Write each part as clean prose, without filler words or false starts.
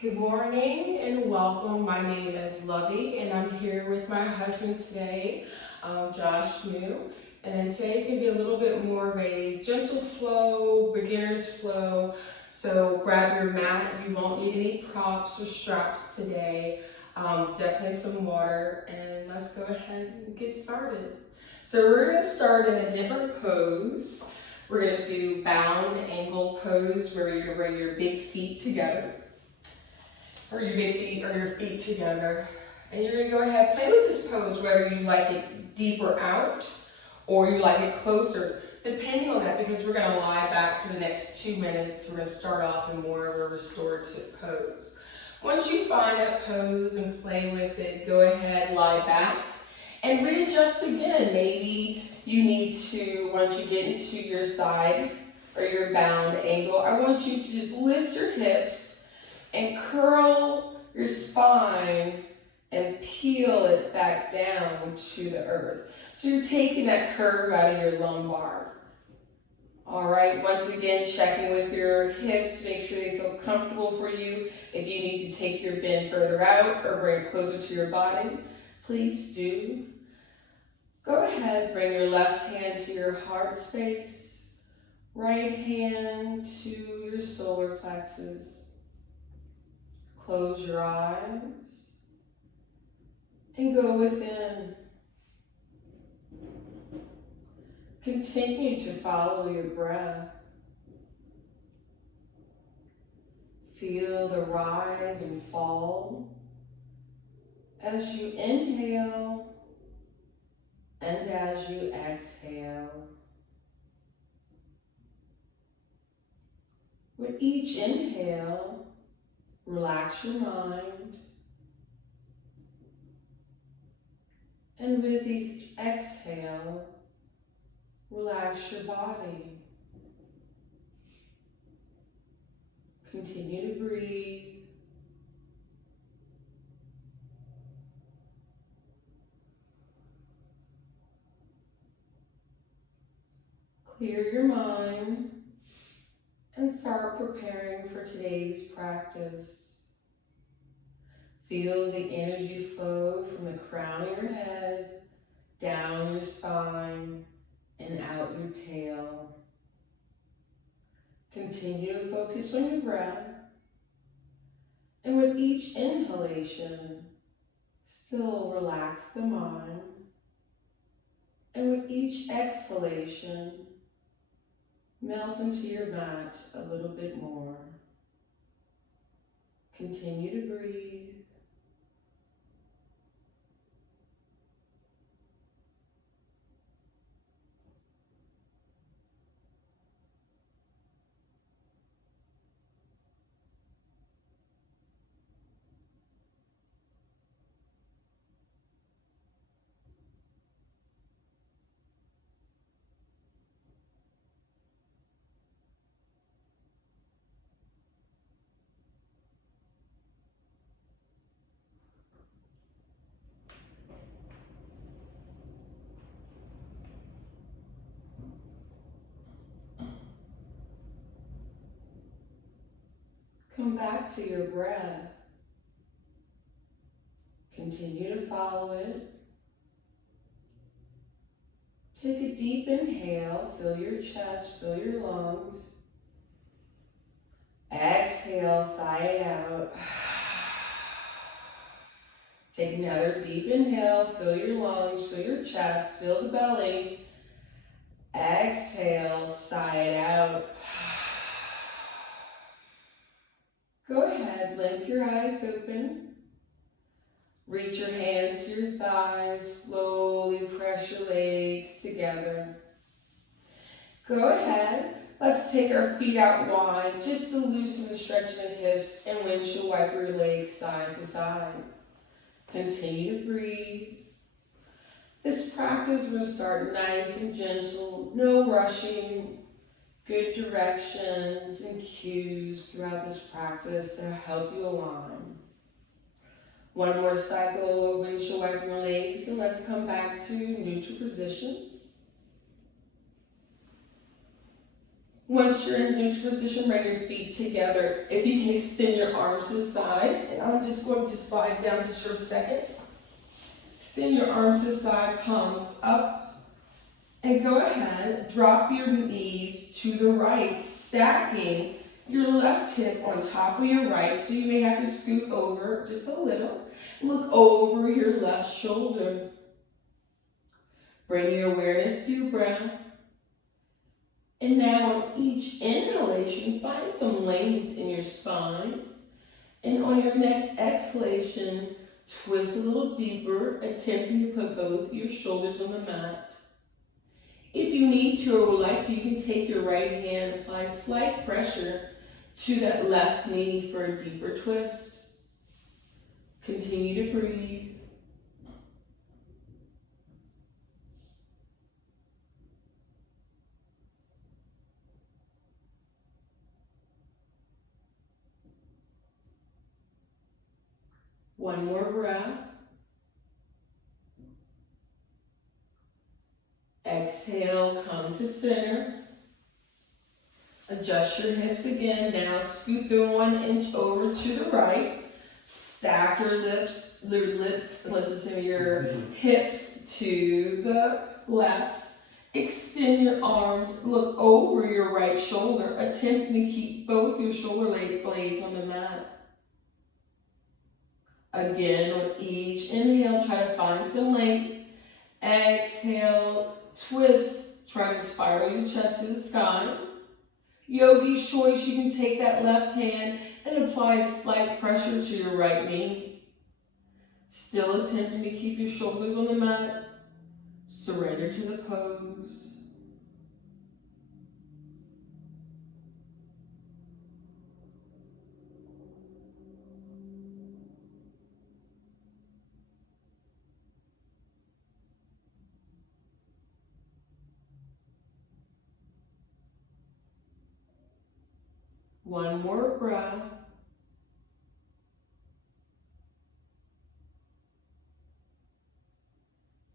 Good morning and welcome. My name is Lovie and I'm here with my husband today, Josh New. And today's going to be a little bit more of a gentle flow, beginner's flow. So grab your mat. You won't need any props or straps today. Definitely some water, and let's go ahead and get started. So we're going to start in a different pose. We're going to do bound angle pose where you're going to bring your big feet together. Or your big feet or your feet together. And you're gonna go ahead, play with this pose, whether you like it deeper out or you like it closer, depending on that, because we're gonna lie back for the next 2 minutes. We're gonna start off in more of a restorative pose. Once you find that pose and play with it, go ahead, lie back and readjust again. Maybe you need to, once you get into your side or your bound angle, I want you to just lift your hips and curl your spine and peel it back down to the earth. So you're taking that curve out of your lumbar. All right, once again, checking with your hips, make sure they feel comfortable for you. If you need to take your bend further out or bring it closer to your body, please do. Go ahead, bring your left hand to your heart space, right hand to your solar plexus. Close your eyes and go within. Continue to follow your breath. Feel the rise and fall as you inhale and as you exhale. With each inhale, relax your mind, and with each exhale, relax your body. Continue to breathe. Clear your mind and start preparing for today's practice. Feel the energy flow from the crown of your head, down your spine, and out your tail. Continue to focus on your breath. And with each inhalation, still relax the mind. And with each exhalation, melt into your mat a little bit more. Continue to breathe. Come back to your breath. Continue to follow it. Take a deep inhale, fill your chest, fill your lungs. Exhale, sigh it out. Take another deep inhale, fill your lungs, fill your chest, fill the belly. Exhale, sigh it out. Go ahead, blink your eyes open. Reach your hands to your thighs, slowly press your legs together. Go ahead, let's take our feet out wide just to loosen the stretch in the hips and windshield wiper your legs side to side. Continue to breathe. This practice, we're going to start nice and gentle, no rushing, good directions and cues throughout this practice to help you align. One more cycle of windshield wiping your legs, and let's come back to neutral position. Once you're in neutral position, bring your feet together. If you can extend your arms to the side, and I'm just going to slide down just for a second. Extend your arms to the side, palms up, and go ahead, drop your knees to the right, stacking your left hip on top of your right, so you may have to scoot over just a little. Look over your left shoulder. Bring your awareness to your breath. And now on each inhalation, find some length in your spine. And on your next exhalation, twist a little deeper, attempting to put both your shoulders on the mat. If you need to or would like to, you can take your right hand and apply slight pressure to that left knee for a deeper twist. Continue to breathe. One more breath. Exhale, come to center. Adjust your hips again. Now scoot the 1 inch over to the right. Stack your listen to your hips to the left. Extend your arms, look over your right shoulder, attempting to keep both your shoulder blades on the mat. Again, on each inhale, try to find some length. Exhale, twist, try to spiral your chest to the sky. Yogi's choice, you can take that left hand and apply slight pressure to your right knee. Still attempting to keep your shoulders on the mat. Surrender to the pose. One more breath.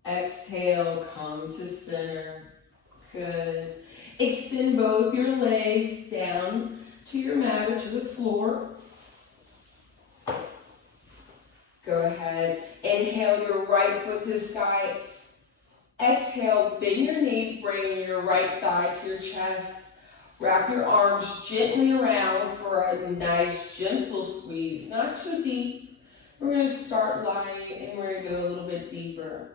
Exhale, come to center. Good. Extend both your legs down to your mat or to the floor. Go ahead. Inhale your right foot to the sky. Exhale, bend your knee, bring your right thigh to your chest. Wrap your arms gently around for a nice gentle squeeze, not too deep. We're going to start light and we're going to go a little bit deeper.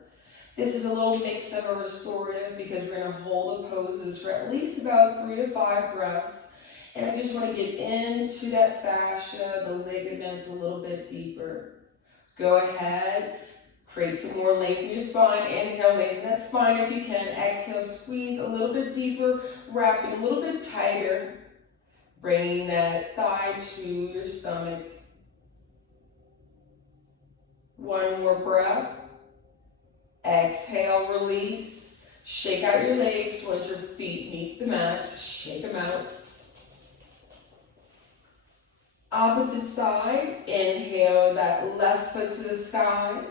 This is a little mix of a restorative because we're going to hold the poses for at least about 3 to 5 breaths. And I just want to get into that fascia, the ligaments a little bit deeper. Go ahead. Create some more length in your spine. Inhale, lengthen that spine if you can. Exhale, squeeze a little bit deeper, wrapping a little bit tighter, bringing that thigh to your stomach. One more breath. Exhale, release. Shake out your legs once your feet meet the mat. Shake them out. Opposite side. Inhale that left foot to the sky.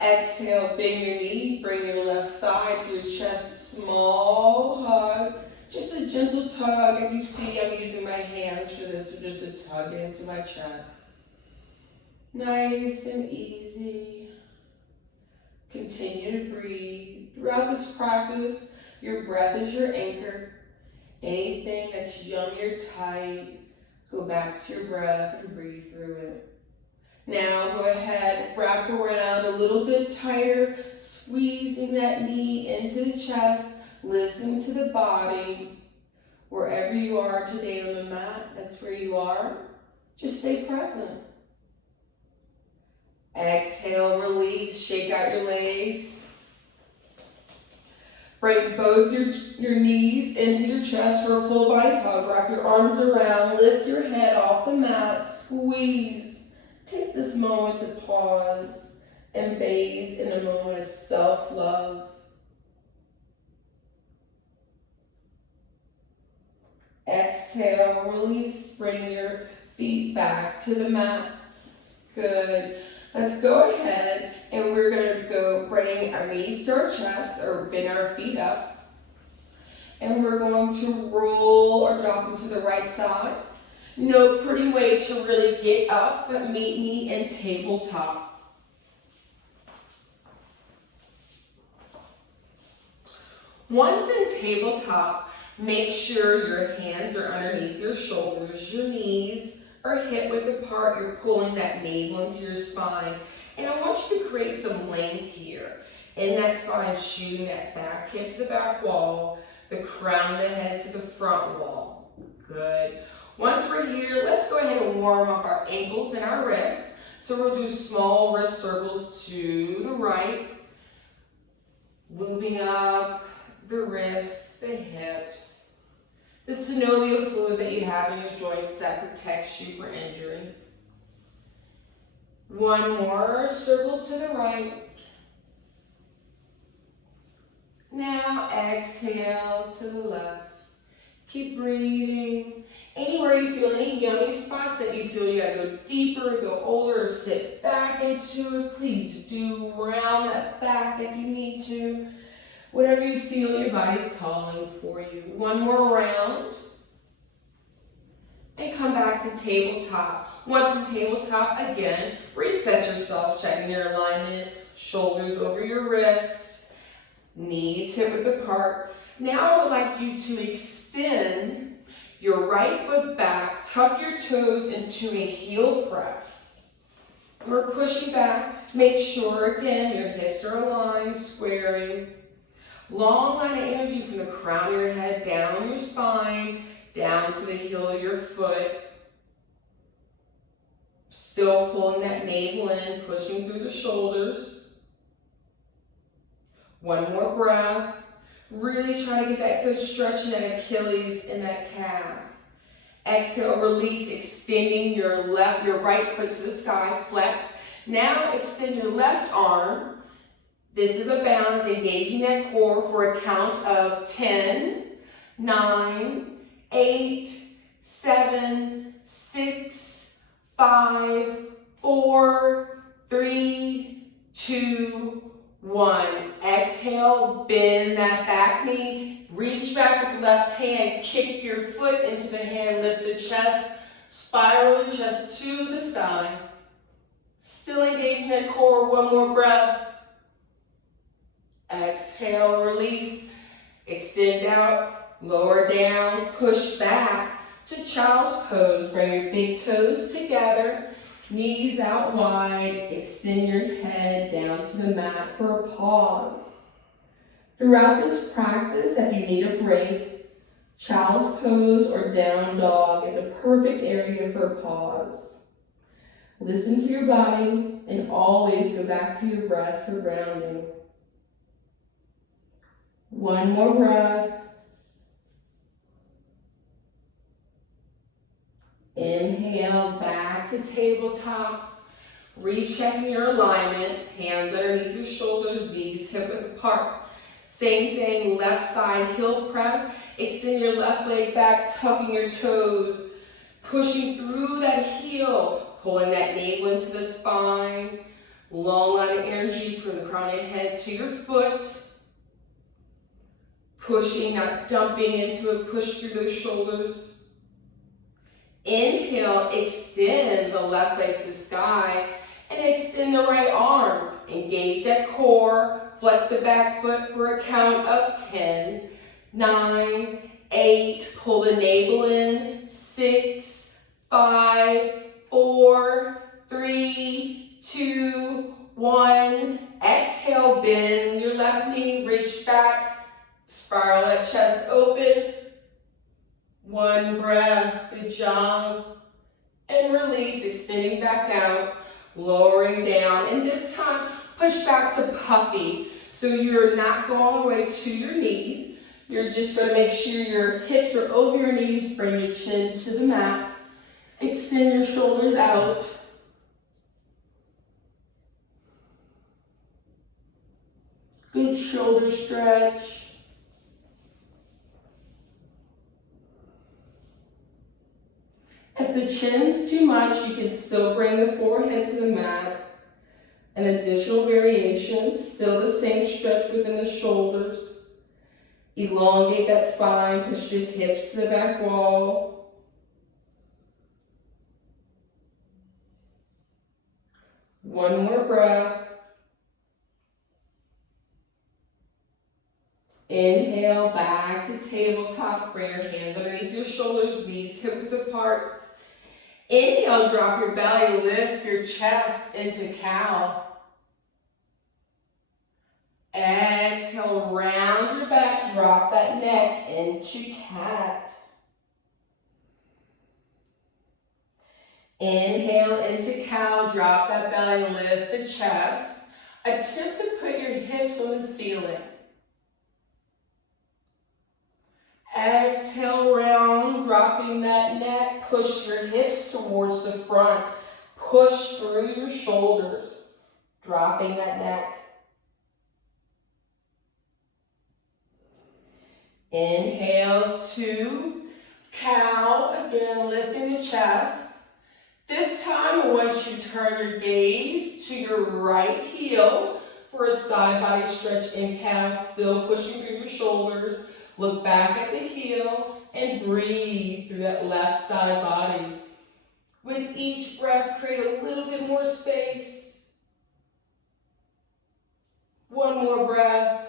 Exhale, bend your knee, bring your left thigh to your chest, small hug, just a gentle tug. If you see, I'm using my hands for this, so just a tug into my chest. Nice and easy. Continue to breathe. Throughout this practice, your breath is your anchor. Anything that's yummy or tight, go back to your breath and breathe through it. Now go ahead, wrap around a little bit tighter, squeezing that knee into the chest, listen to the body. Wherever you are today on the mat, that's where you are. Just stay present. Exhale, release, shake out your legs. Bring both your knees into your chest for a full body hug. Wrap your arms around, lift your head off the mat, squeeze. Take this moment to pause and bathe in a moment of self-love. Exhale, release, bring your feet back to the mat. Good. Let's go ahead and we're going to go bring our knees to our chest or bend our feet up. And we're going to roll or drop them to the right side. No pretty way to really get up, but meet me in tabletop. Once in tabletop, make sure your hands are underneath your shoulders, your knees are hip width apart, you're pulling that navel into your spine. And I want you to create some length here. In that spine, shooting that back hip to the back wall, the crown of the head to the front wall. Good. Once we're here, let's go ahead and warm up our ankles and our wrists. So we'll do small wrist circles to the right, lubing up the wrists, the hips, the synovial fluid that you have in your joints that protects you for injury. One more circle to the right. Now exhale to the left. Keep breathing. Anywhere you feel any yummy spots that you feel you gotta go deeper, go older, or sit back into it, please do. Round that back if you need to. Whatever you feel your body's calling for you. One more round. And come back to tabletop. Once in tabletop, again, reset yourself, checking your alignment, shoulders over your wrist, knees hip width apart. Now I would like you to extend your right foot back, tuck your toes into a heel press. We're pushing back. Make sure, again, your hips are aligned, squaring. Long line of energy from the crown of your head, down your spine, down to the heel of your foot. Still pulling that navel in, pushing through the shoulders. One more breath. Really try to get that good stretch in that Achilles and that calf. Exhale, release, extending your right foot to the sky, flex. Now extend your left arm. This is a balance, engaging that core for a count of 10, 9, 8, 7, 6, 5, 4, 3, 2, 1. Exhale, bend that back knee. Reach back with the left hand. Kick your foot into the hand. Lift the chest. Spiral the chest to the sky. Still engaging that core. One more breath. Exhale, release. Extend out. Lower down. Push back to child's pose. Bring your big toes together. Knees out wide, extend your head down to the mat for a pause. Throughout this practice, if you need a break, child's pose or down dog is a perfect area for a pause. Listen to your body and always go back to your breath for grounding. One more breath. Inhale, back to tabletop. Rechecking your alignment. Hands underneath your shoulders, knees hip width apart. Same thing, left side heel press. Extend your left leg back, tucking your toes. Pushing through that heel. Pulling that navel into the spine. Long line of energy from the crown of your head to your foot. Pushing, not dumping into it. Push through those shoulders. Inhale, extend the left leg to the sky and extend the right arm. Engage that core, flex the back foot for a count of 10, 9, 8, pull the navel in, 6, 5, 4, 3, 2, 1. Exhale, bend your left knee, reach back, spiral that chest open. One breath, good job. And release, extending back out, lowering down. And this time, push back to puppy. So you're not going all the way to your knees. You're just going to make sure your hips are over your knees. Bring your chin to the mat. Extend your shoulders out. Good shoulder stretch. If the chin's too much, you can still bring the forehead to the mat. An additional variation, still the same stretch within the shoulders. Elongate that spine, push your hips to the back wall. One more breath. Inhale, back to tabletop. Bring your hands underneath your shoulders, knees hip width apart. Inhale, drop your belly, lift your chest into cow. Exhale, round your back, drop that neck into cat. Inhale into cow, drop that belly, lift the chest. Attempt to put your hips on the ceiling. Exhale, round, dropping that neck, push your hips towards the front. Push through your shoulders, dropping that neck. Inhale to cow, again lifting the chest. This time I want you to turn your gaze to your right heel for a side body stretch in calf, still pushing through your shoulders. Look back at the heel and breathe through that left side body. With each breath, create a little bit more space. One more breath.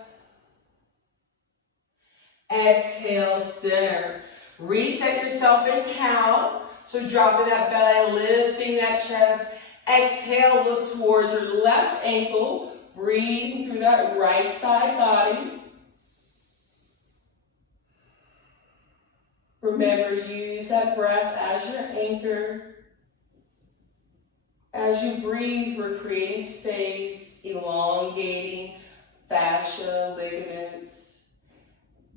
Exhale, center. Reset yourself in cow. So dropping that belly, lifting that chest. Exhale, look towards your left ankle. Breathing through that right side body. Remember, use that breath as your anchor. As you breathe, we're creating space, elongating fascia, ligaments.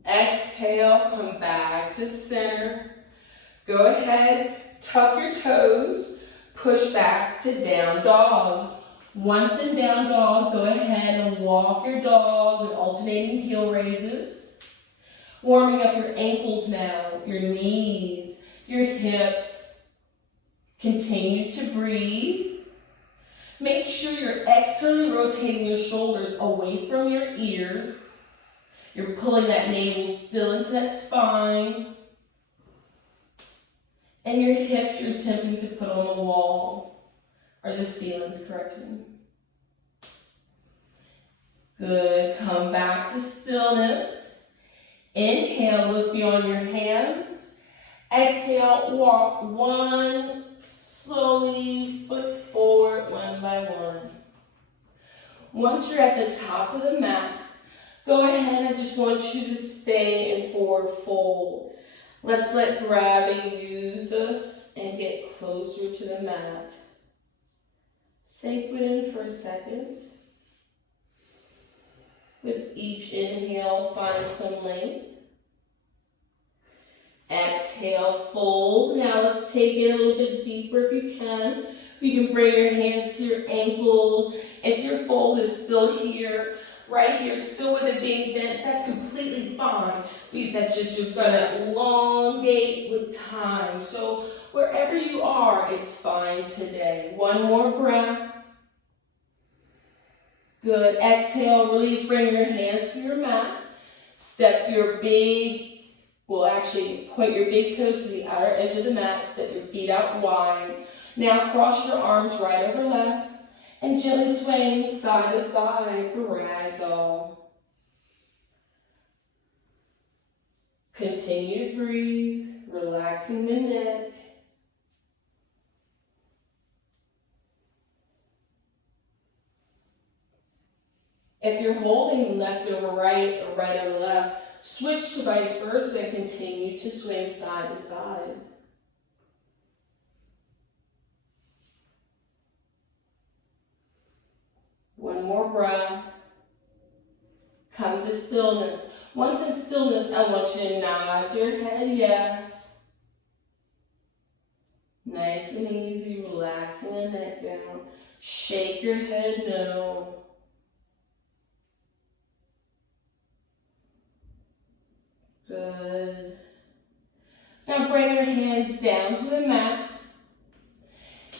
Exhale, come back to center. Go ahead, tuck your toes, push back to down dog. Once in down dog, go ahead and walk your dog with alternating heel raises. Warming up your ankles now, your knees, your hips. Continue to breathe. Make sure you're externally rotating your shoulders away from your ears. You're pulling that navel still into that spine. And your hips you're attempting to put on the wall or the ceiling's correction. Good, come back to stillness. Inhale, look beyond your hands. Exhale, walk one, slowly, foot forward, one by one. Once you're at the top of the mat, go ahead, I just want you to stay in forward fold. Let's let gravity use us and get closer to the mat. Sink within for a second. With each inhale, find some length. Exhale, fold. Now let's take it a little bit deeper if you can. You can bring your hands to your ankles. If your fold is still here, right here, still with it being bent, that's completely fine. That's just you're gonna elongate with time. So wherever you are, it's fine today. One more breath. Good. Exhale, release, bring your hands to your mat. Step your point your big toes to the outer edge of the mat. Step your feet out wide. Now cross your arms right over left and gently swing side to side for ragdoll. Continue to breathe, relaxing the neck. If you're holding left over right or right over left, switch to vice versa and continue to swing side to side. One more breath. Come to stillness. Once in stillness, I want you to nod your head yes. Nice and easy, relaxing the neck down. Shake your head no. Good. Now bring your hands down to the mat.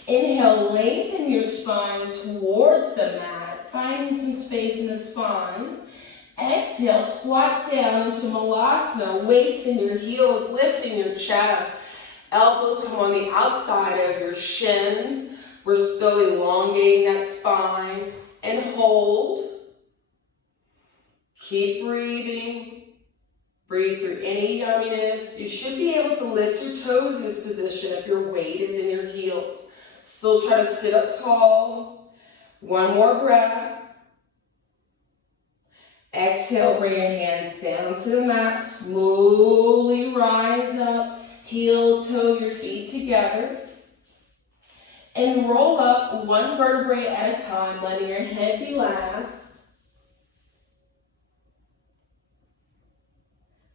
Inhale, lengthen your spine towards the mat, finding some space in the spine. Exhale, squat down into Malasana. Weights in your heels, lifting your chest. Elbows come on the outside of your shins. We're still elongating that spine. And hold. Keep breathing. Breathe through any yumminess. You should be able to lift your toes in this position if your weight is in your heels. Still try to sit up tall. One more breath. Exhale, bring your hands down to the mat. Slowly rise up. Heel, toe your feet together. And roll up one vertebrae at a time, letting your head be last.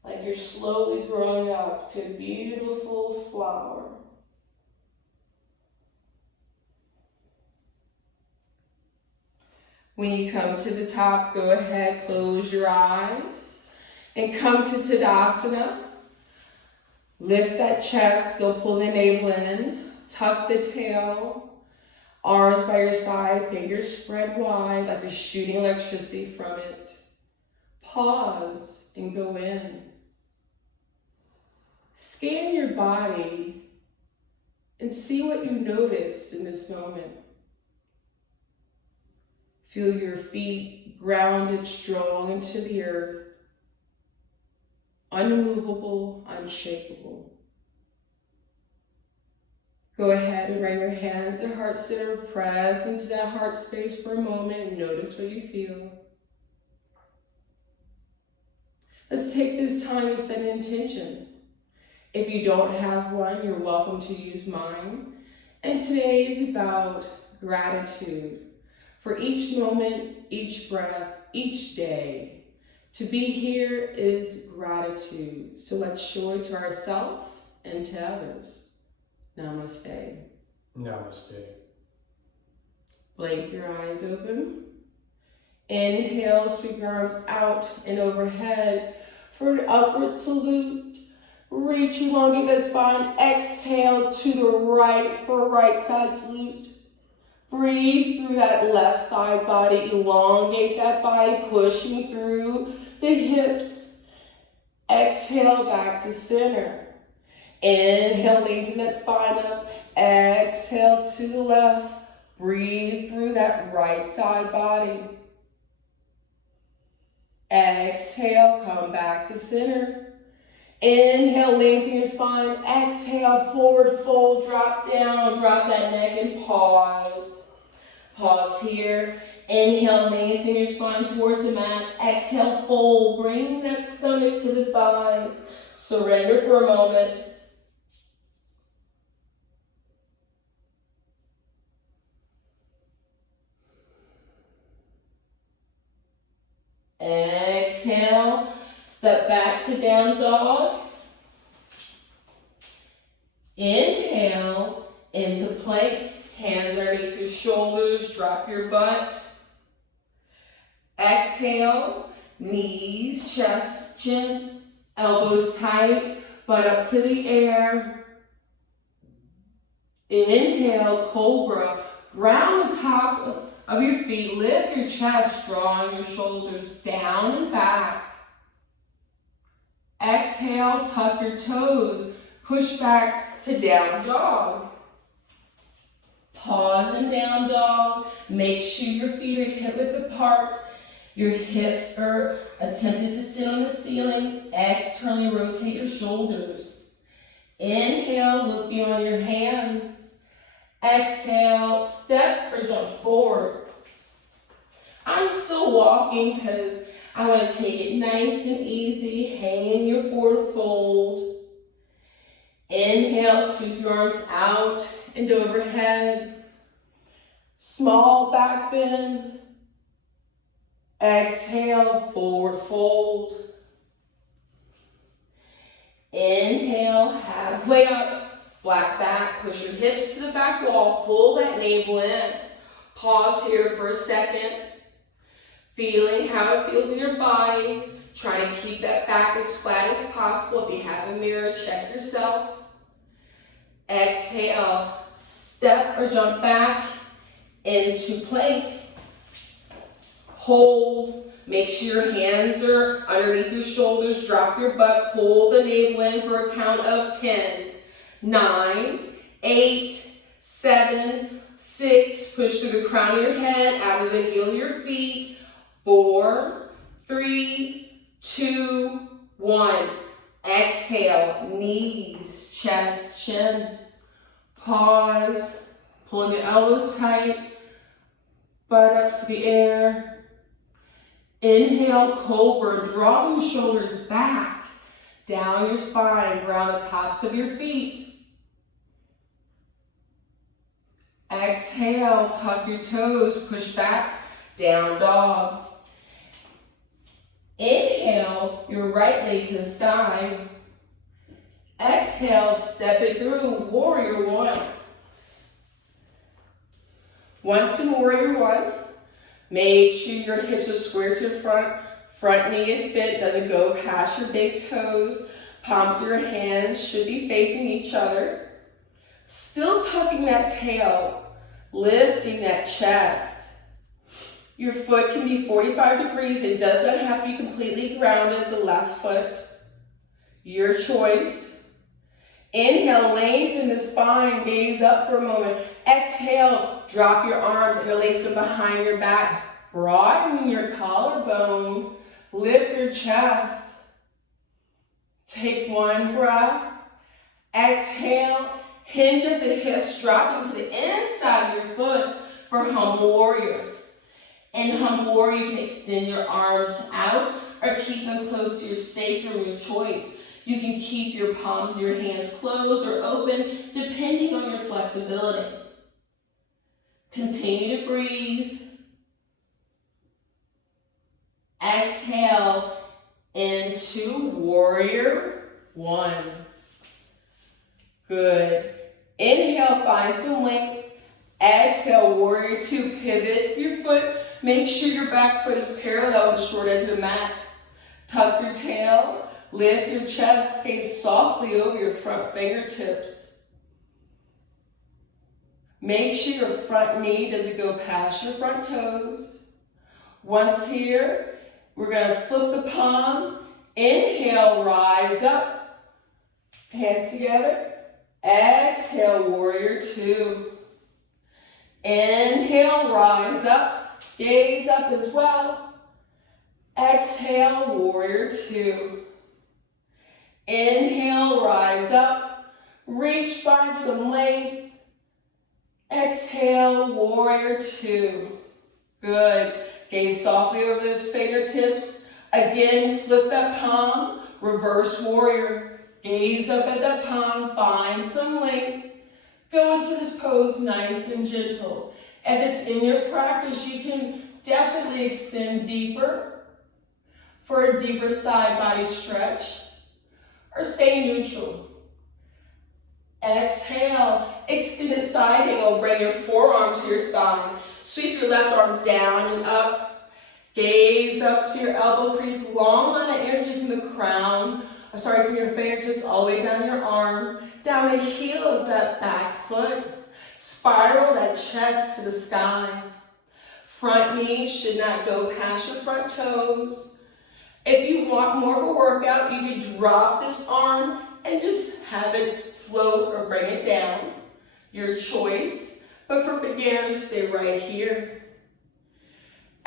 Like you're slowly growing up to a beautiful flower. When you come to the top, go ahead, close your eyes, and come to Tadasana. Lift that chest, still pull the navel in, tuck the tail, arms by your side, fingers spread wide like you're shooting electricity from it. Pause and go in. Scan your body and see what you notice in this moment. Feel your feet grounded strong into the earth, unmovable, unshakable. Go ahead and bring your hands to heart center, press into that heart space for a moment and notice what you feel. Let's take this time to set an intention. If you don't have one, you're welcome to use mine. And today is about gratitude. For each moment, each breath, each day. To be here is gratitude. So let's show it to ourselves and to others. Namaste. Namaste. Blink your eyes open. Inhale, sweep your arms out and overhead for an upward salute. Reach, elongate that spine. Exhale to the right for a right side salute. Breathe through that left side body. Elongate that body, pushing through the hips. Exhale back to center. Inhale, lengthen that spine up. Exhale to the left. Breathe through that right side body. Exhale, come back to center. Inhale, lengthen your spine. Exhale, forward fold, drop down, drop that neck and pause. Pause here. Inhale, lengthen your spine towards the mat. Exhale, fold, bring that stomach to the thighs. Surrender for a moment. Exhale, step back to down dog. Inhale, into plank. Hands underneath your shoulders, drop your butt. Exhale, knees, chest, chin, elbows tight, butt up to the air. Inhale, cobra. Ground the top of your feet, lift your chest, drawing your shoulders down and back. Exhale, tuck your toes, push back to down dog. Pause in down dog. Make sure your feet are hip width apart. Your hips are attempted to sit on the ceiling. Externally rotate your shoulders. Inhale, look beyond your hands. Exhale, step or jump forward. I'm still walking because I want to take it nice and easy. Hang in your forward fold. Inhale, sweep your arms out and overhead. Small back bend. Exhale, forward fold. Inhale, halfway up, flat back. Push your hips to the back wall. Pull that navel in. Pause here for a second. Feeling how it feels in your body. Try to keep that back as flat as possible. If you have a mirror, check yourself. Exhale, step or jump back into plank. Hold, Make sure your hands are underneath your shoulders. Drop your butt. Pull the navel in for a count of 10. 9, 8, 7, 6. Push through the crown of your head, out of the heel of your feet. 4, 3, 2, 1. Exhale, knees, chest, chin. Pause, pulling the elbows tight, butt up to the air. Inhale, cobra, draw those shoulders back, down your spine, ground the tops of your feet. Exhale, tuck your toes, push back, down dog. Inhale, your right leg to the sky. Exhale, step it through, warrior one. Once in warrior one, make sure your hips are square to the front. Front knee is bent, doesn't go past your big toes. Palms of your hands should be facing each other. Still tucking that tail, lifting that chest. Your foot can be 45 degrees. It does not have to be completely grounded, the left foot. Your choice. Inhale, lengthen the spine, gaze up for a moment. Exhale, drop your arms, interlace them behind your back. Broaden your collarbone, lift your chest. Take one breath. Exhale, hinge at the hips, dropping to the inside of your foot for humble warrior. In humble warrior, you can extend your arms out or keep them close to your sacrum, your choice. You can keep your palms of your hands closed or open, depending on your flexibility. Continue to breathe. Exhale into warrior one. Good. Inhale, find some length. Exhale, warrior two. Pivot your foot. Make sure your back foot is parallel to the short edge of the mat. Tuck your tail. Lift your chest, gaze softly over your front fingertips. Make sure your front knee doesn't go past your front toes. Once here, we're going to flip the palm. Inhale, rise up. Hands together. Exhale, warrior two. Inhale, rise up. Gaze up as well. Exhale, warrior two. Inhale, rise up, reach, find some length. Exhale, warrior two. Good. Gaze softly over those fingertips. Again, flip that palm, reverse warrior. Gaze up at that palm, find some length. Go into this pose nice and gentle. If it's in your practice, you can definitely extend deeper for a deeper side body stretch. Or stay neutral. Exhale, extended side angle, bring your forearm to your thigh. Sweep your left arm down and up. Gaze up to your elbow crease, long line of energy from the crown, from your fingertips all the way down your arm, down the heel of that back foot. Spiral that chest to the sky. Front knee should not go past your front toes. If you want more of a workout, you can drop this arm and just have it float or bring it down. Your choice. But for beginners, stay right here.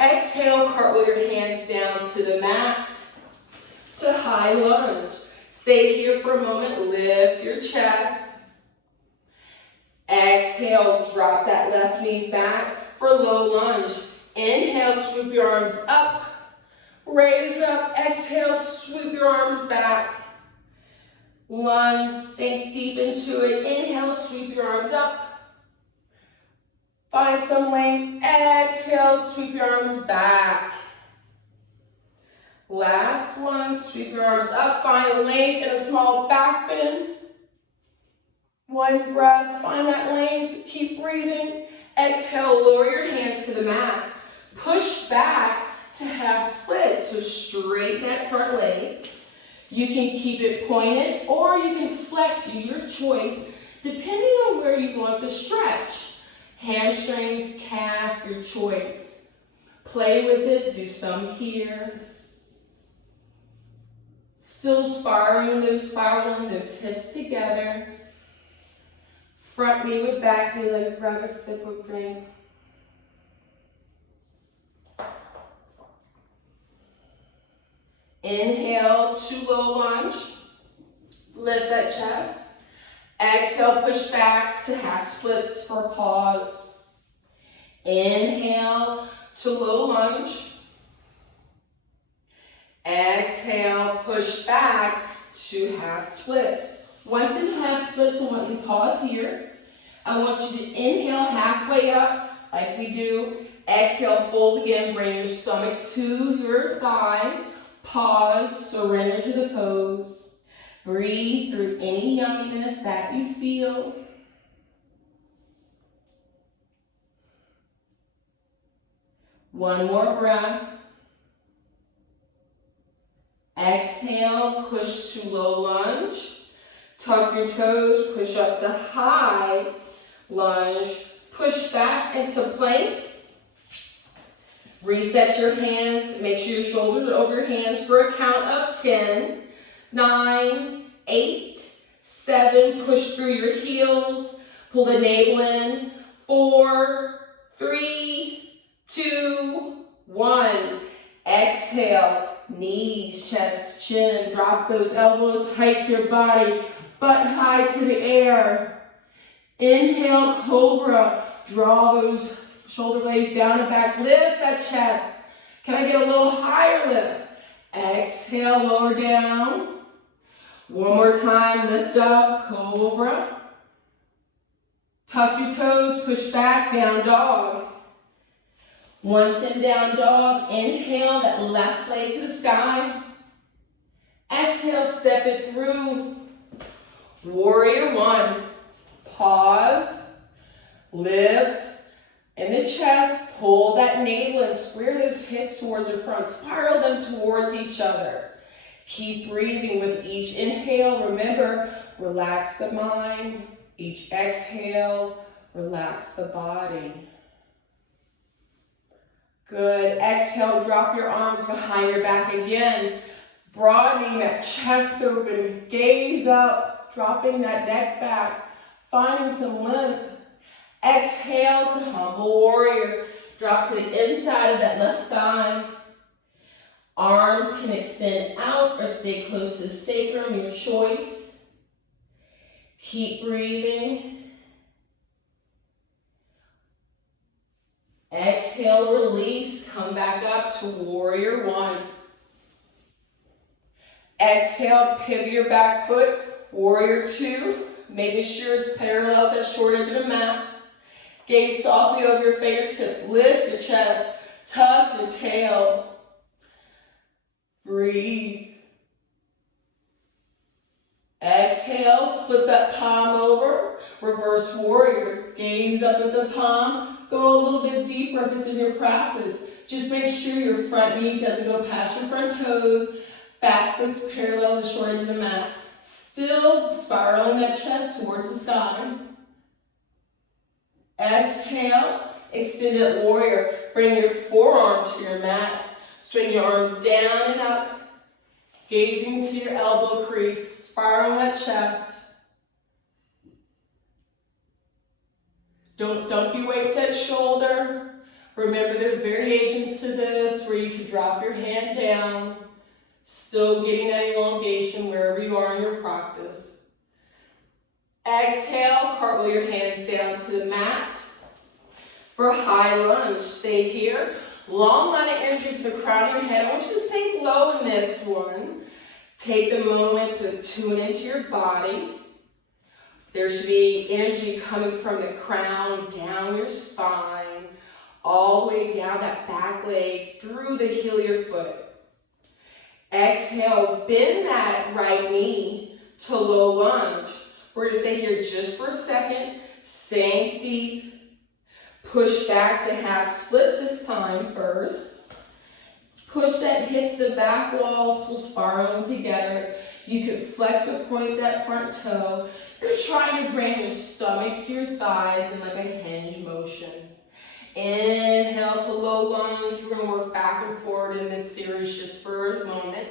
Exhale, cartwheel your hands down to the mat. To high lunge. Stay here for a moment. Lift your chest. Exhale, drop that left knee back for low lunge. Inhale, swoop your arms up. Raise up, exhale, swoop your arms back. Lunge, sink deep into it. Inhale, sweep your arms up. Find some length. Exhale, sweep your arms back. Last one, sweep your arms up. Find length and a small back bend. One breath, find that length. Keep breathing. Exhale, lower your hands to the mat. Push back to half split, so straighten that front leg. You can keep it pointed or you can flex, your choice, depending on where you want the stretch. Hamstrings, calf, your choice. Play with it, do some here. Still spiraling those hips together. Front knee with back knee, like grab a sip of drink. Inhale to low lunge. Lift that chest. Exhale, push back to half splits for a pause. Inhale to low lunge. Exhale, push back to half splits. Once in half splits, I want you to pause here. I want you to inhale halfway up, like we do. Exhale, fold again, bring your stomach to your thighs. Pause, surrender to the pose. Breathe through any yumminess that you feel. One more breath. Exhale, push to low lunge. Tuck your toes, push up to high lunge. Push back into plank. Reset your hands. Make sure your shoulders are over your hands for a count of 10, 9, 8, 7. Push through your heels. Pull the navel in. 4, 3, 2, 1. Exhale. Knees, chest, chin. Drop those elbows tight to your body. Butt high to the air. Inhale, cobra. Draw those shoulder blades down and back. Lift that chest. Can I get a little higher lift? Exhale, lower down. One more time, lift up, cobra. Tuck your toes, push back, down dog. Once in down dog, inhale that left leg to the sky. Exhale, step it through. Warrior one. Pause, lift in the chest, pull that navel and square those hips towards your front. Spiral them towards each other. Keep breathing with each inhale. Remember, relax the mind. Each exhale, relax the body. Good. Exhale, drop your arms behind your back again. Broadening that chest open. Gaze up, dropping that neck back. Finding some length. Exhale to humble warrior. Drop to the inside of that left thigh. Arms can extend out or stay close to the sacrum, your choice. Keep breathing. Exhale, release. Come back up to warrior one. Exhale, pivot your back foot. Warrior two. Making sure it's parallel with that short edge of the mat. Gaze softly over your fingertips. Lift your chest. Tuck your tail. Breathe. Exhale. Flip that palm over. Reverse warrior. Gaze up at the palm. Go a little bit deeper if it's in your practice. Just make sure your front knee doesn't go past your front toes. Back foot's parallel with the short edge of the mat. Still spiraling that chest towards the sky. Exhale, extended warrior. Bring your forearm to your mat. Swing your arm down and up. Gazing to your elbow crease. Spiral that chest. Don't dump your weight to that shoulder. Remember, there's variations to this where you can drop your hand down. Still getting that elongation wherever you are in your practice. Exhale, cartwheel your hands down to the mat. For high lunge, stay here. Long line of energy from the crown of your head. I want you to sink low in this one. Take the moment to tune into your body. There should be energy coming from the crown down your spine, all the way down that back leg, through the heel of your foot. Exhale, bend that right knee to low lunge. We're going to stay here just for a second. Sink deep. Push back to half splits this time first. Push that hip to the back wall, so spiraling together. You can flex or point that front toe. You're trying to bring your stomach to your thighs in like a hinge motion. Inhale to low lunge. We're going to work back and forward in this series just for a moment.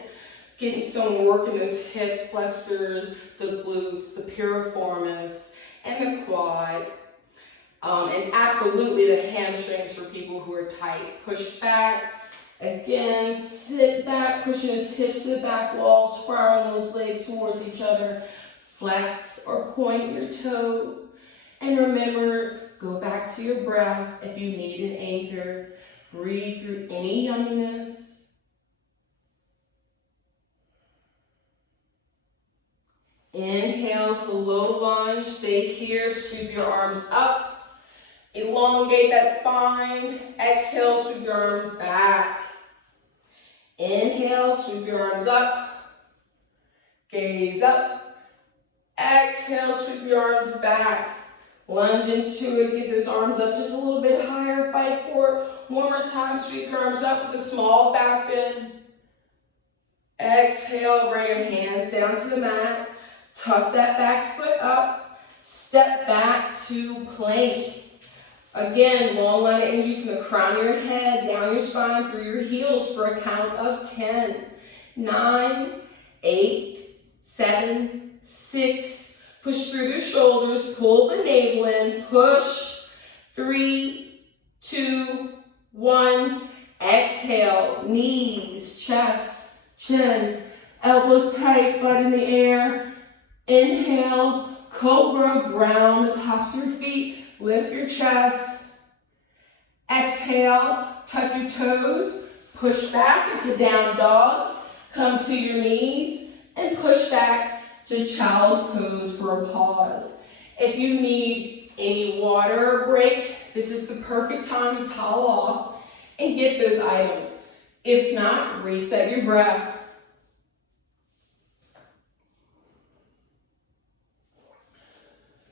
Getting some work in those hip flexors, the glutes, the piriformis, and the quad. And absolutely the hamstrings for people who are tight. Push back. Again, sit back, pushing those hips to the back wall, spiraling those legs towards each other. Flex or point your toe. And remember, go back to your breath if you need an anchor. Breathe through any yumminess. Inhale to low lunge. Stay here. Sweep your arms up. Elongate that spine. Exhale, sweep your arms back. Inhale, sweep your arms up. Gaze up. Exhale, sweep your arms back. Lunge into it. Get those arms up just a little bit higher. Fight for it. One more time. Sweep your arms up with a small back bend. Exhale, bring your hands down to the mat. Tuck that back foot up. Step back to plank. Again, long line of energy from the crown of your head, down your spine, through your heels for a count of 10. 9, 8, 7, 6. Push through the shoulders, pull the navel in, push. 3, 2, 1. Exhale, knees, chest, chin, elbows tight, butt in the air. Inhale, cobra, ground the tops of your feet, lift your chest. Exhale, tuck your toes, push back into down dog, come to your knees, and push back to child's pose for a pause. If you need any water or break, this is the perfect time to towel off and get those items. If not, reset your breath.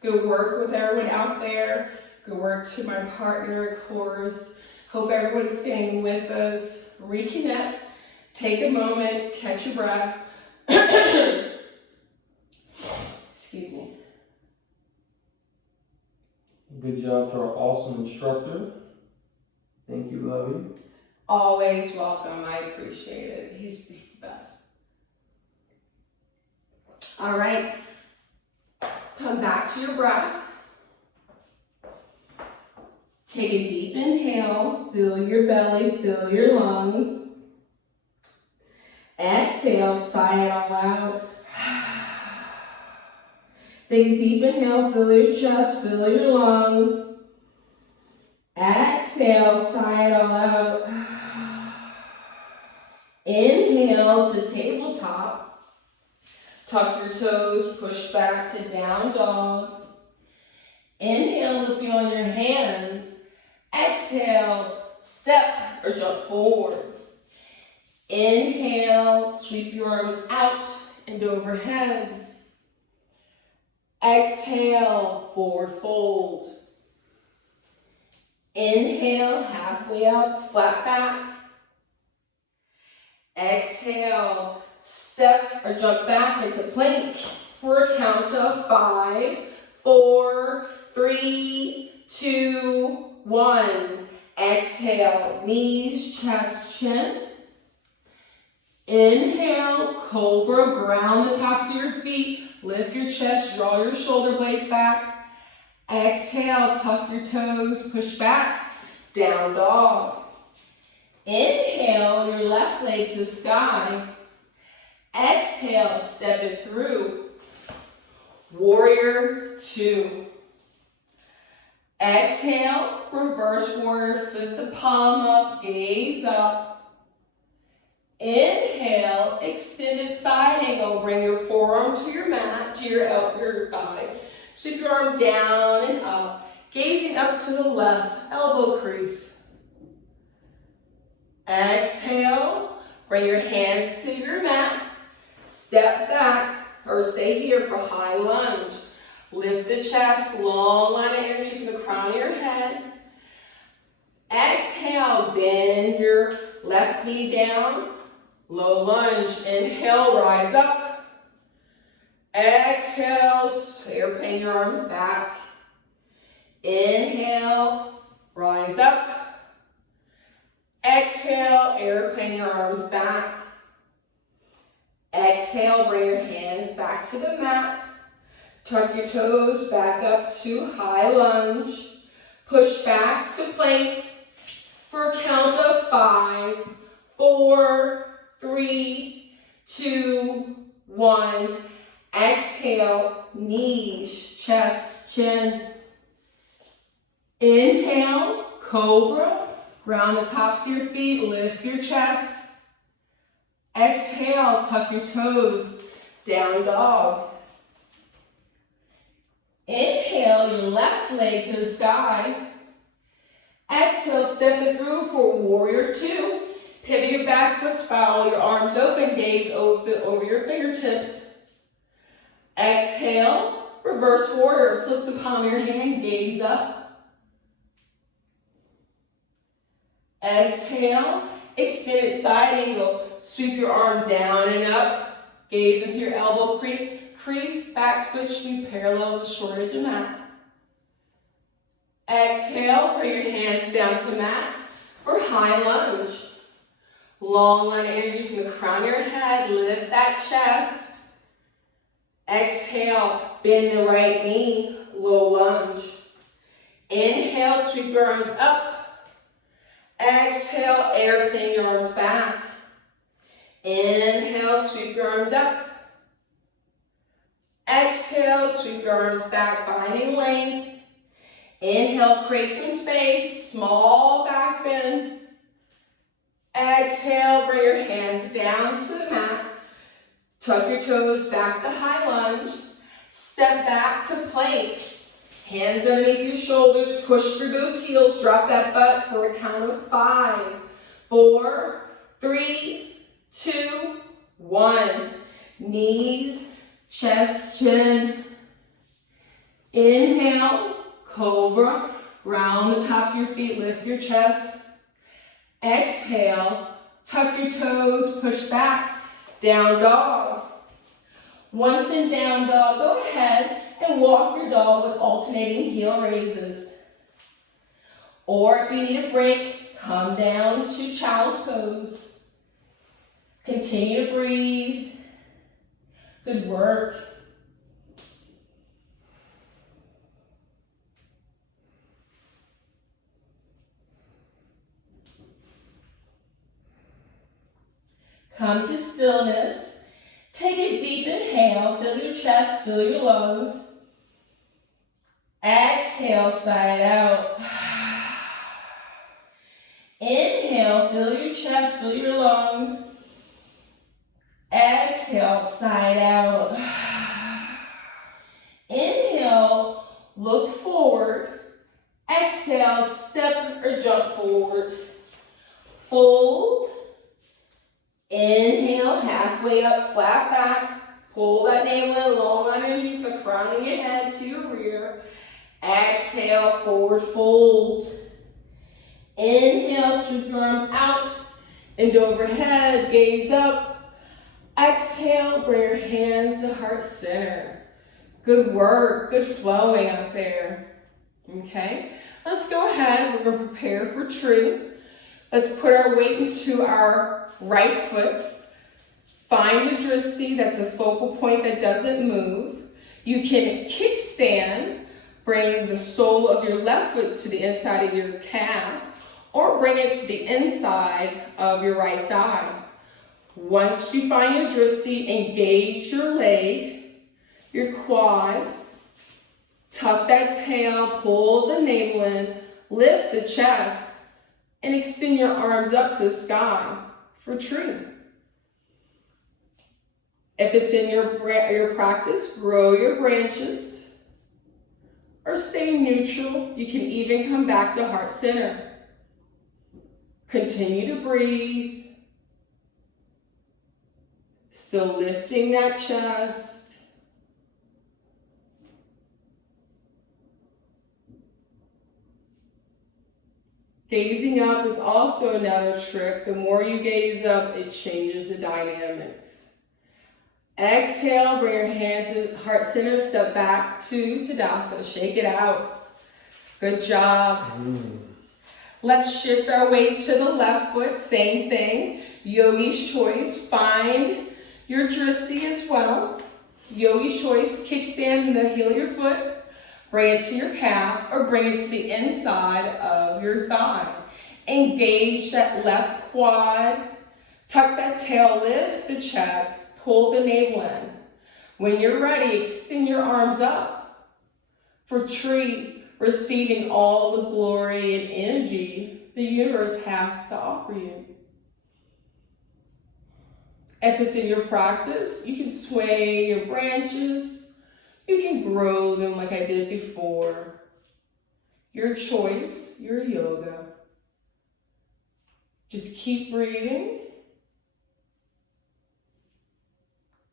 Good work with everyone out there. Good work to my partner, of course. Hope everyone's staying with us. Reconnect. Take a moment. Catch your breath. Excuse me. Good job to our awesome instructor. Thank you, Lovie. Always welcome. I appreciate it. He's the best. All right. Come back to your breath. Take a deep inhale. Fill your belly, fill your lungs. Exhale, sigh it all out. Take a deep inhale, fill your chest, fill your lungs. Exhale, sigh it all out. Inhale to tabletop. Tuck your toes, push back to down dog. Inhale, lift you on your hands. Exhale, step or jump forward. Inhale, sweep your arms out and overhead. Exhale, forward fold. Inhale, halfway up, flat back. Exhale, step or jump back into plank for a count of 5, 4, 3, 2, 1. Exhale, knees, chest, chin. Inhale, cobra, ground the tops of your feet. Lift your chest, draw your shoulder blades back. Exhale, tuck your toes, push back, down dog. Inhale, your left leg to the sky. Exhale, step it through. Warrior 2. Exhale, reverse warrior, flip the palm up, gaze up. Inhale, extended side angle, bring your forearm to your mat, to your thigh. Sweep your arm down and up, gazing up to the left, elbow crease. Exhale, bring your hands to your mat, step back, or stay here for high lunge. Lift the chest, long line of energy from the crown of your head. Exhale, bend your left knee down. Low lunge, inhale, rise up. Exhale, airplane your arms back. Inhale, rise up. Exhale, airplane your arms back. Exhale, bring your hands back to the mat. Tuck your toes back up to high lunge. Push back to plank for a count of 5, 4, 3, 2, 1. Exhale, knees, chest, chin. Inhale, cobra. Ground the tops of your feet, lift your chest. Exhale, tuck your toes, down dog. Inhale, your left leg to the sky. Exhale, step it through for warrior 2. Pivot your back foot, spiral your arms open, gaze over your fingertips. Exhale, reverse warrior, flip the palm of your hand, gaze up. Exhale, extended side angle. Sweep your arm down and up. Gaze into your elbow crease. Back foot should be parallel to the short edge of the mat. Exhale, bring your hands down to the mat for high lunge. Long line of energy from the crown of your head. Lift that chest. Exhale, bend the right knee. Low lunge. Inhale, sweep your arms up. Exhale, airplane your arms back. Inhale, sweep your arms up. Exhale, sweep your arms back, finding length. Inhale, create some space, small back bend. Exhale, bring your hands down to the mat. Tuck your toes back to high lunge. Step back to plank. Hands underneath your shoulders, push through those heels, drop that butt for a count of 5, 4, 3, 2, 1. Knees, chest, chin. Inhale, cobra. Round the tops of your feet, lift your chest. Exhale, tuck your toes, push back, down dog. Once in down dog, go ahead and walk your dog with alternating heel raises. Or if you need a break, come down to child's pose. Continue to breathe. Good work. Come to stillness. Take a deep inhale, fill your chest, fill your lungs. Exhale, side out. Inhale, fill your chest, fill your lungs. Exhale, side out. Inhale, look forward. Exhale, step or jump forward. Fold. Inhale, halfway up, flat back. Pull that navel in, long underneath the crown of your head to your rear. Exhale, forward fold. Inhale, sweep your arms out and overhead, gaze up. Exhale, bring your hands to heart center. Good work, good flowing out there. Okay, let's go ahead, we're gonna prepare for tree. Let's put our weight into our right foot. Find a drishti, that's a focal point that doesn't move. You can kickstand, bring the sole of your left foot to the inside of your calf, or bring it to the inside of your right thigh. Once you find your drishti, engage your leg, your quad, tuck that tail, pull the navel in, lift the chest, and extend your arms up to the sky for tree. If it's in your practice, grow your branches or stay neutral. You can even come back to heart center. Continue to breathe. Still lifting that chest. Gazing up is also another trick. The more you gaze up, it changes the dynamics. Exhale, bring your hands to heart center, step back to Tadasana, shake it out. Good job. Let's shift our weight to the left foot, same thing. Yogi's choice, find your drishti as well. Yogi's choice, kickstand the heel of your foot, bring it to your calf, or bring it to the inside of your thigh. Engage that left quad, tuck that tail, lift the chest, pull the navel in. When you're ready, extend your arms up for tree, receiving all the glory and energy the universe has to offer you. If it's in your practice, you can sway your branches. You can grow them like I did before. Your choice, your yoga. Just keep breathing,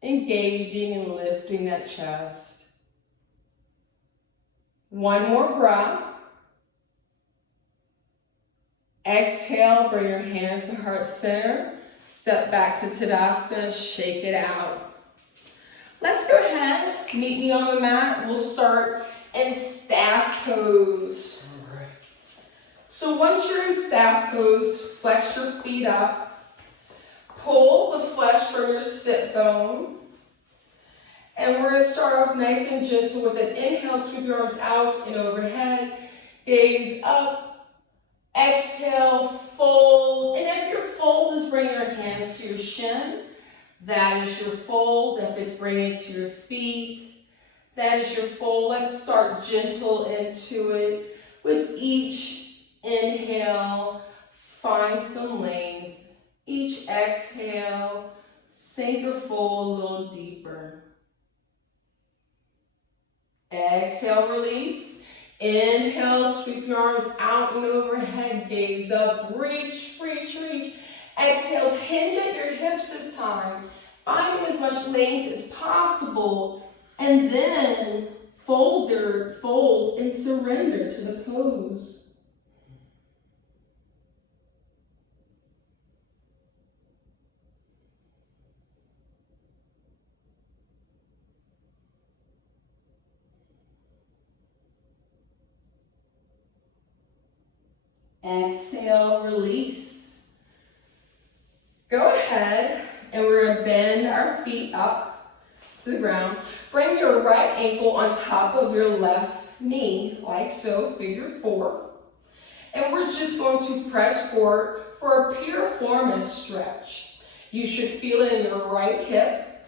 engaging and lifting that chest. One more breath. Exhale, bring your hands to heart center. Step back to Tadasana, shake it out. Let's go ahead, meet me on the mat. We'll start in staff pose. All right. So once you're in staff pose, flex your feet up. Pull the flesh from your sit bone. And we're going to start off nice and gentle with an inhale, sweep your arms out and overhead. Gaze up. Exhale, fold. And if your fold is bringing your hands to your shin, that is your fold. If it's bringing it to your feet, that is your fold. Let's start gentle into it. With each inhale, find some length. Each exhale, sink or fold a little deeper. Exhale, release. Inhale, sweep your arms out and overhead, gaze up, reach, reach, reach. Exhale, hinge at your hips this time. Find as much length as possible, and then fold and surrender to the pose. Exhale, release. Go ahead and we're going to bend our feet up to the ground. Bring your right ankle on top of your left knee, like so, figure 4. And we're just going to press forward for a piriformis stretch. You should feel it in the right hip.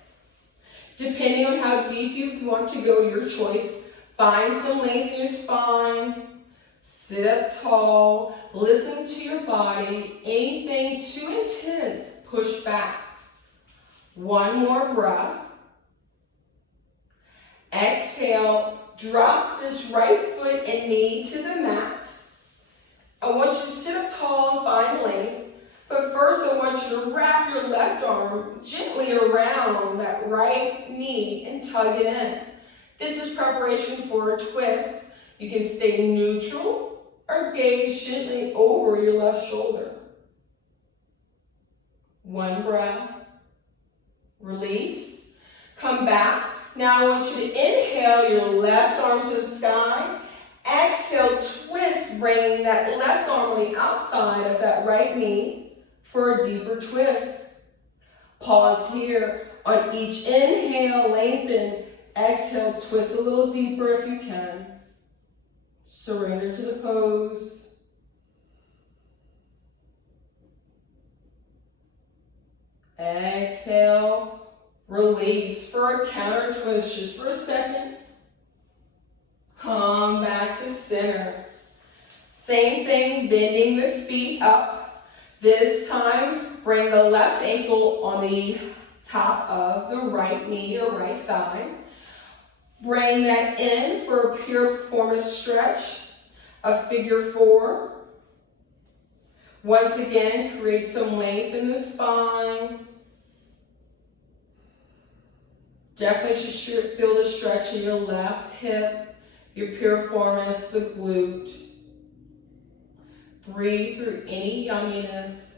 Depending on how deep you want to go, your choice. Find some length in your spine. Sit up tall, listen to your body. Anything too intense, push back. One more breath. Exhale, drop this right foot and knee to the mat. I want you to sit up tall and find length. But first I want you to wrap your left arm gently around that right knee and tug it in. This is preparation for a twist. You can stay neutral or gaze gently over your left shoulder. One breath. Release. Come back. Now I want you to inhale your left arm to the sky. Exhale, twist, bringing that left arm on the outside of that right knee for a deeper twist. Pause here. On each inhale, lengthen. Exhale, twist a little deeper if you can. Surrender to the pose. Exhale, release for a counter twist just for a second. Come back to center. Same thing, bending the feet up. This time, bring the left ankle on the top of the right knee or right thigh. Bring that in for a piriformis stretch, a figure 4. Once again, create some length in the spine. Definitely should feel the stretch in your left hip, your piriformis, the glute. Breathe through any yumminess.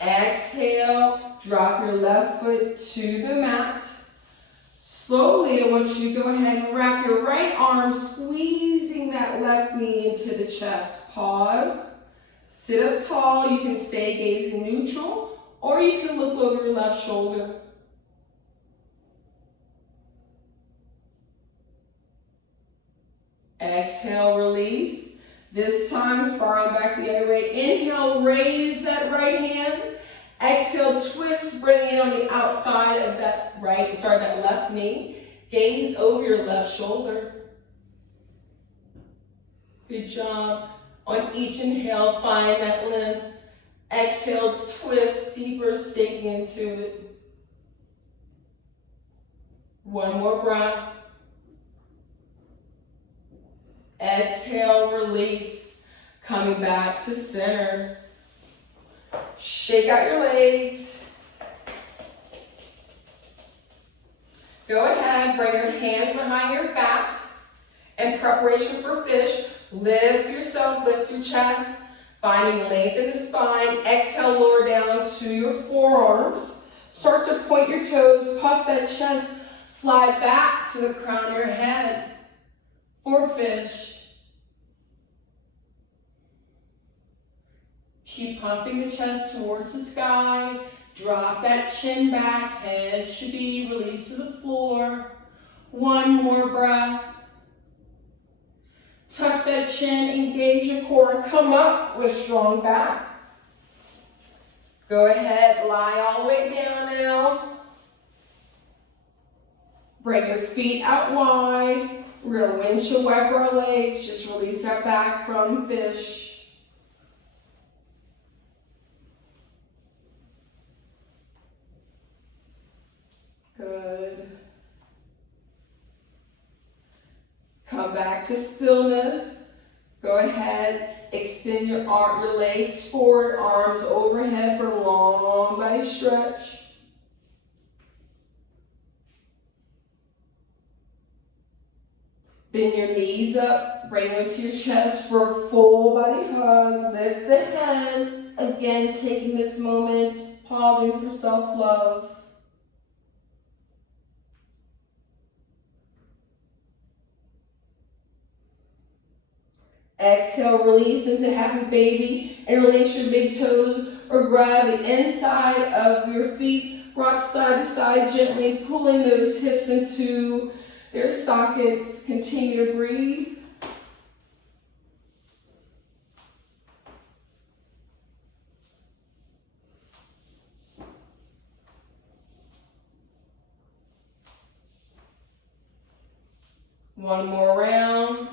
Exhale, drop your left foot to the mat. Slowly, I want you to go ahead and wrap your right arm, squeezing that left knee into the chest. Pause. Sit up tall. You can stay gazing neutral, or you can look over your left shoulder. Exhale, release. This time, spiraling back the other way. Inhale, raise that right hand. Exhale, twist, bring it on the outside of that that left knee. Gaze over your left shoulder. Good job. On each inhale, find that length. Exhale, twist deeper, sink into it. One more breath. Exhale, release. Coming back to center. Shake out your legs. Go ahead, bring your hands behind your back. In preparation for fish, lift yourself, lift your chest, finding length in the spine. Exhale, lower down to your forearms. Start to point your toes, puff that chest, slide back to the crown of your head for fish. Keep puffing the chest towards the sky. Drop that chin back, head should be released to the floor. One more breath. Tuck that chin, engage your core, come up with a strong back. Go ahead, lie all the way down now. Bring your feet out wide. We're gonna windshield wiper our legs, just release our back from fish. Good. Come back to stillness. Go ahead, extend your legs forward, arms overhead for a long body stretch. Bend your knees up, bring them to your chest for a full body hug. Lift the head. Again, taking this moment, pausing for self-love. Exhale, release into happy baby and release your big toes or grab the inside of your feet. Rock side to side, gently pulling those hips into their sockets. Continue to breathe. One more round.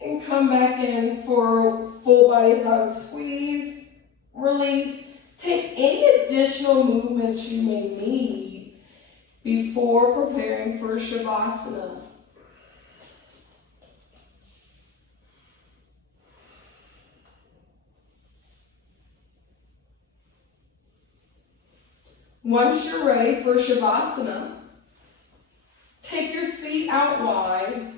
And come back in for full body hug, squeeze, release. Take any additional movements you may need before preparing for Shavasana. Once you're ready for Shavasana, take your feet out wide.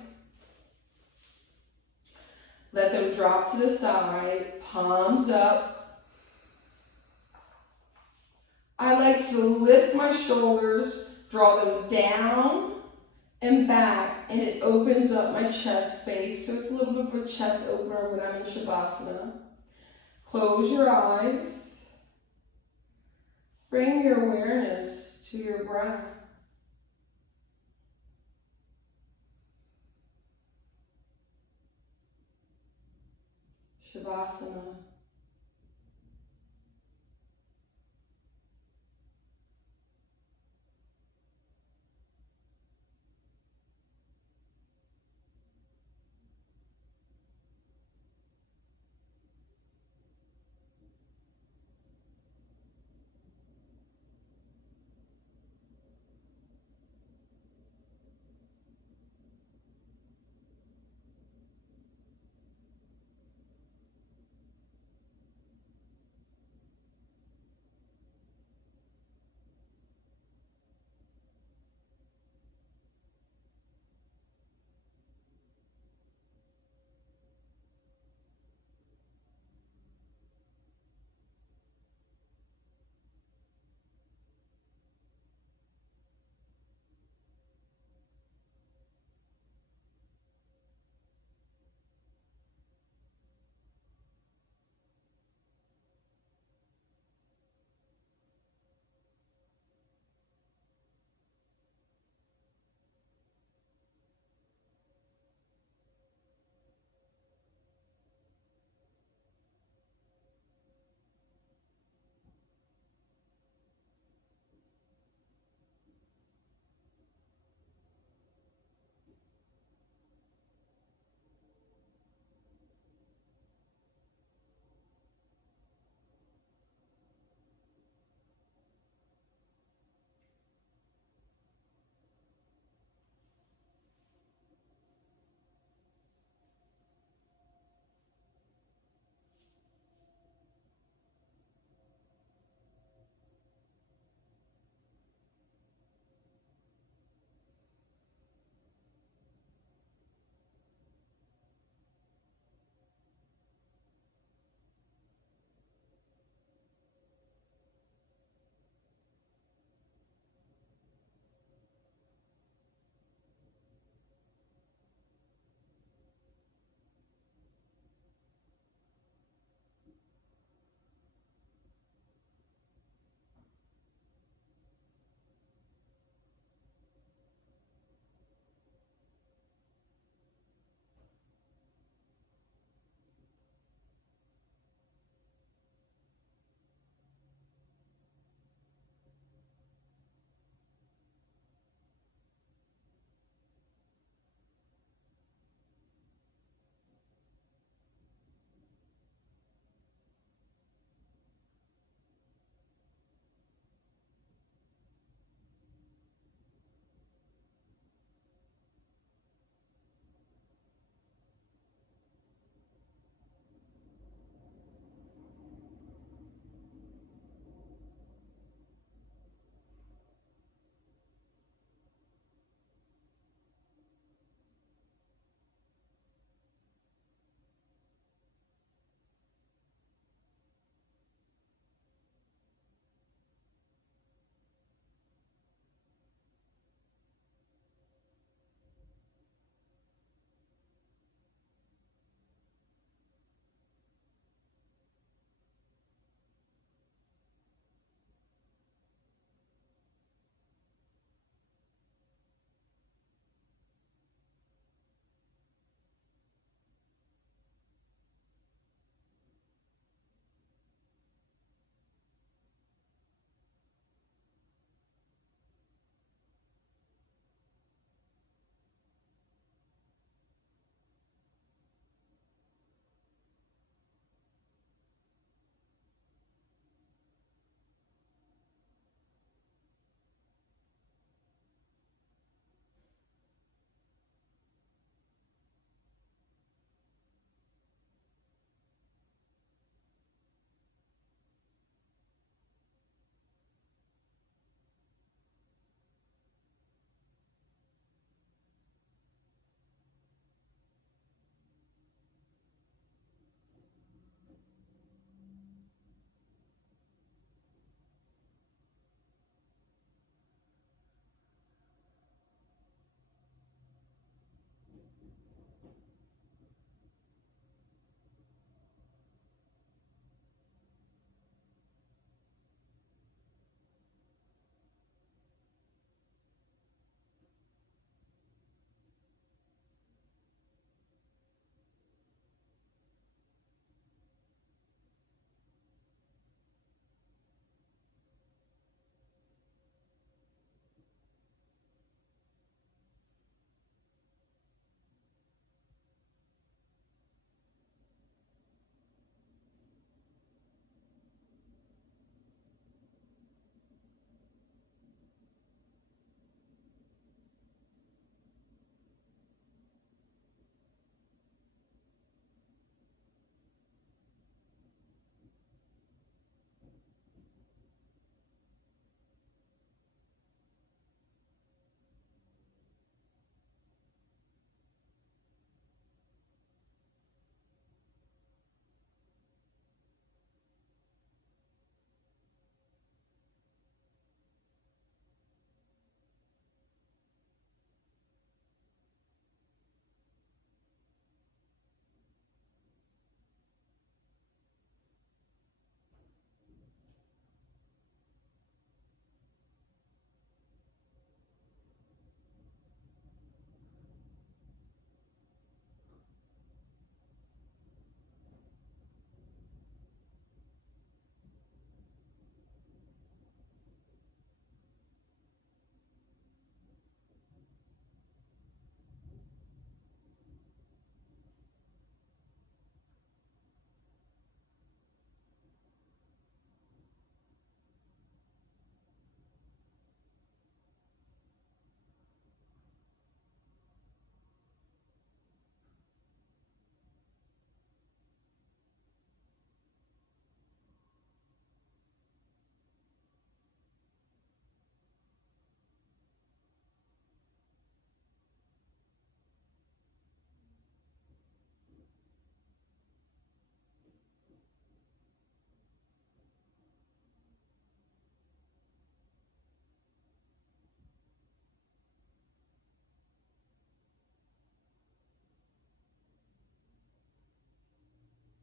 Let them drop to the side, palms up. I like to lift my shoulders, draw them down and back, and it opens up my chest space. So it's a little bit of a chest opener when I'm in Shavasana. Close your eyes. Bring your awareness to your breath. Shavasana.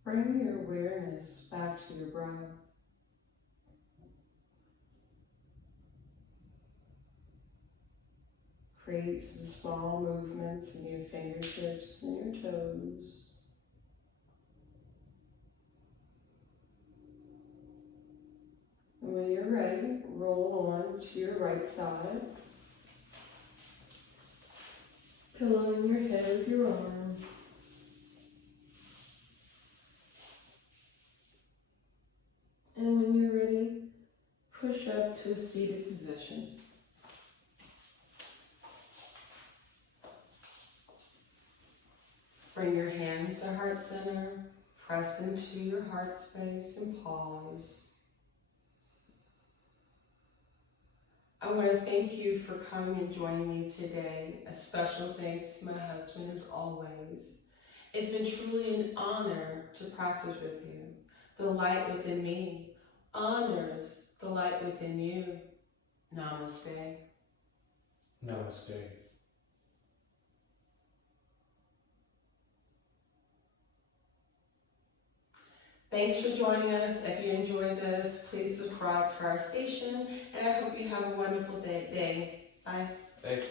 Bring your awareness back to your breath. Create some small movements in your fingertips and your toes. And when you're ready, roll on to your right side. Pillowing your head with your arm. And when you're ready, push up to a seated position. Bring your hands to heart center, press into your heart space and pause. I want to thank you for coming and joining me today. A special thanks to my husband as always. It's been truly an honor to practice with you. The light within me honors the light within you. Namaste. Namaste. Thanks for joining us. If you enjoyed this, please subscribe to our station, and I hope you have a wonderful day. Bye. Thanks.